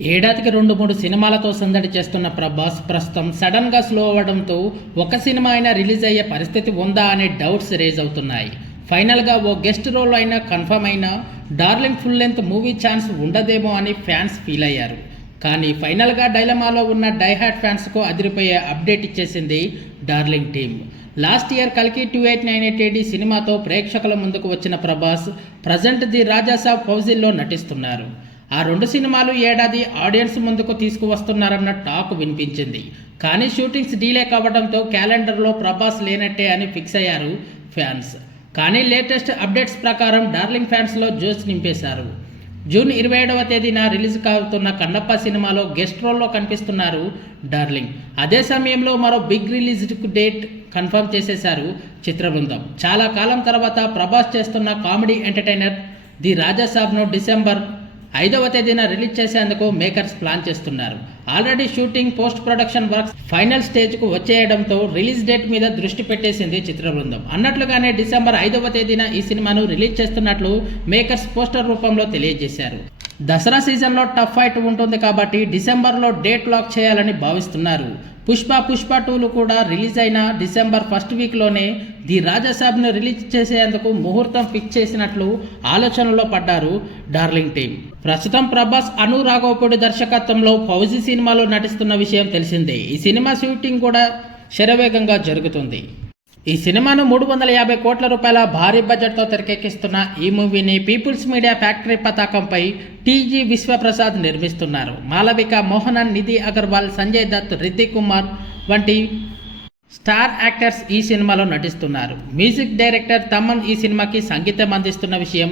ఏడాదికి రెండు మూడు సినిమాలతో సందడి చేస్తున్న ప్రభాస్ ప్రస్తుతం సడన్గా స్లో అవ్వడంతో ఒక సినిమా అయినా రిలీజ్ అయ్యే పరిస్థితి ఉందా అనే డౌట్స్ రేజ్ అవుతున్నాయి. ఫైనల్గా ఓ గెస్ట్ రోల్ అయినా కన్ఫర్మ్ అయినా darling full length movie chance ఉండదేమో అని ఫ్యాన్స్ ఫీల్ అయ్యారు. కానీ ఫైనల్గా డైలమాలో ఉన్న డైహార్ట్ ఫ్యాన్స్కు అదిరిపోయే అప్డేట్ ఇచ్చేసింది డార్లింగ్ టీమ్. లాస్ట్ ఇయర్ కలికి two eight nine eight AD సినిమాతో ప్రేక్షకుల ముందుకు వచ్చిన ప్రభాస్ ప్రజెంట్ ది రాజాసాబ్ ఫౌజిల్లో నటిస్తున్నారు. ఆ రెండు సినిమాలు ఏడాది ఆడియన్స్ ముందుకు తీసుకువస్తున్నారన్న టాక్ వినిపించింది. కానీ షూటింగ్స్ డీలే కావడంతో క్యాలెండర్లో ప్రభాస్ లేనట్టే అని ఫిక్స్ అయ్యారు ఫ్యాన్స్. కానీ లేటెస్ట్ అప్డేట్స్ ప్రకారం డార్లింగ్ ఫ్యాన్స్లో జోష్ నింపేశారు. జూన్ ఇరవై ఏడవ తేదీన రిలీజ్ కావుతున్న కన్నప్ప సినిమాలో గెస్ట్ రోల్లో కనిపిస్తున్నారు డార్లింగ్. అదే సమయంలో మరో బిగ్ రిలీజ్ డేట్ కన్ఫర్మ్ చేసేశారు చిత్ర బృందం చాలా కాలం తర్వాత ప్రభాస్ చేస్తున్న కామెడీ ఎంటర్టైనర్ ది రాజాసాబ్ను డిసెంబర్ ఐదవ తేదీన రిలీజ్ చేసేందుకు మేకర్స్ ప్లాన్ చేస్తున్నారు. Already shooting post production works final స్టేజ్కు వచ్చేయడంతో రిలీజ్ డేట్ మీద దృష్టి పెట్టేసింది చిత్ర బృందం. అన్నట్లుగానే డిసెంబర్ ఐదవ తేదీన ఈ సినిమాను రిలీజ్ చేస్తున్నట్లు మేకర్స్ పోస్టర్ రూపంలో తెలియజేశారు. దసరా సీజన్లో టఫ్ ఫైట్ ఉంటుంది కాబట్టి డిసెంబర్లో డేట్ లాక్ చేయాలని భావిస్తున్నారు. పుష్ప పుష్ప టూలు కూడా రిలీజ్ అయిన డిసెంబర్ ఫస్ట్ వీక్లోనే ది రాజాసాబ్ను రిలీజ్ చేసేందుకు ముహూర్తం ఫిక్స్ చేసినట్లు ఆలోచనలో పడ్డారు డార్లింగ్ టీం. ప్రస్తుతం ప్రభాస్ అను రాఘవపూడి దర్శకత్వంలో ఫౌజీ సినిమాలో నటిస్తున్న విషయం తెలిసిందే. ఈ సినిమా షూటింగ్ కూడా శరవేగంగా జరుగుతుంది. ఈ సినిమాను మూడు వందల యాభై కోట్ల రూపాయల భారీ బడ్జెట్తో తెరకెక్కిస్తున్న ఈ మూవీని పీపుల్స్ మీడియా ఫ్యాక్టరీ పతాకంపై టీజీ విశ్వప్రసాద్ నిర్మిస్తున్నారు. మాలవిక మోహనన్ నిధి అగర్వాల్ సంజయ్ దత్ రితిక్ కుమార్ వంటి స్టార్ యాక్టర్స్ ఈ సినిమాలో నటిస్తున్నారు. మ్యూజిక్ డైరెక్టర్ తమన్ ఈ సినిమాకి సంగీతం అందిస్తున్న విషయం